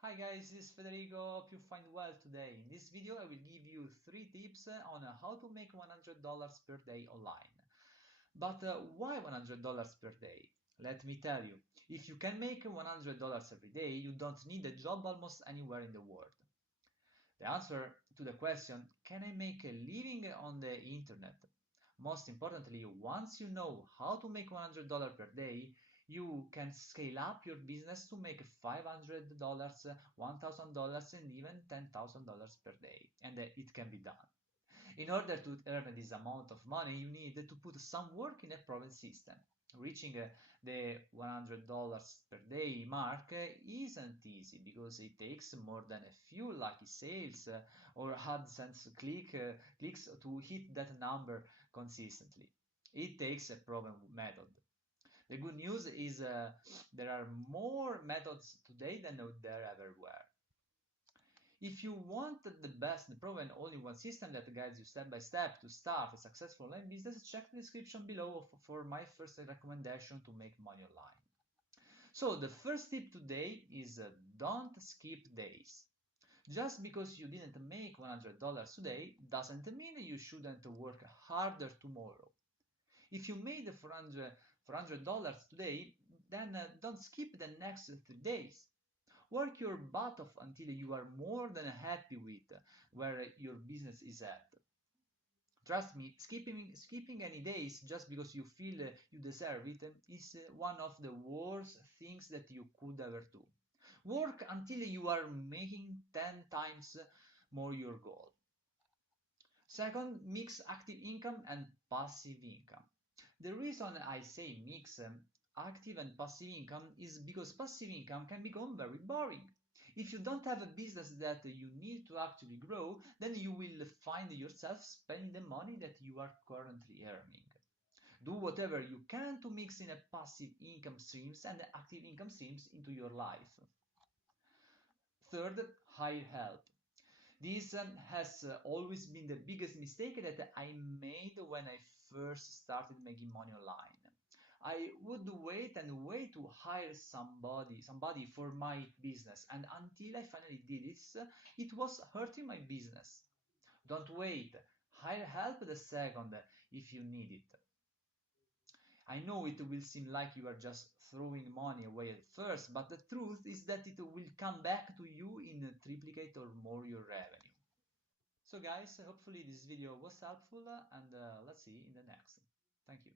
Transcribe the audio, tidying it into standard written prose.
Hi guys, this is Federico. Hope you find well today. In this video I will give you 3 tips on how to make $100 per day online. But why $100 per day? Let me tell you, if you can make $100 every day, you don't need a job almost anywhere in the world. The answer to the question, can I make a living on the internet? Most importantly, once you know how to make $100 per day, you can scale up your business to make $500, $1,000, and even $10,000 per day. And it can be done. In order to earn this amount of money, you need to put some work in a proven system. Reaching the $100 per day mark isn't easy because it takes more than a few lucky sales or Adsense clicks to hit that number consistently. It takes a proven method. The good news is there are more methods today than there ever were. If you want the best and proven all-in-one system that guides you step by step to start a successful online business, check the description below for my first recommendation to make money online. So the first tip today is don't skip days. Just because you didn't make $100 today doesn't mean you shouldn't work harder tomorrow. If you made $400 today, then don't skip the next 3 days. Work your butt off until you are more than happy with where your business is at. Trust me, skipping any days just because you feel you deserve it is one of the worst things that you could ever do. Work until you are making 10 times more your goal. Second, mix active income and passive income. The reason I say mix active and passive income is because passive income can become very boring. If you don't have a business that you need to actually grow, then you will find yourself spending the money that you are currently earning. Do whatever you can to mix in a passive income streams and active income streams into your life. Third, hire help. This has always been the biggest mistake that I made when I first started making money online. I would wait and wait to hire somebody for my business, and until I finally did this, it was hurting my business. Don't wait. Hire help the second if you need it. I know it will seem like you are just throwing money away at first, but the truth is that it will come back to you in triplicate or more your revenue. So guys, hopefully this video was helpful and let's see in the next. Thank you.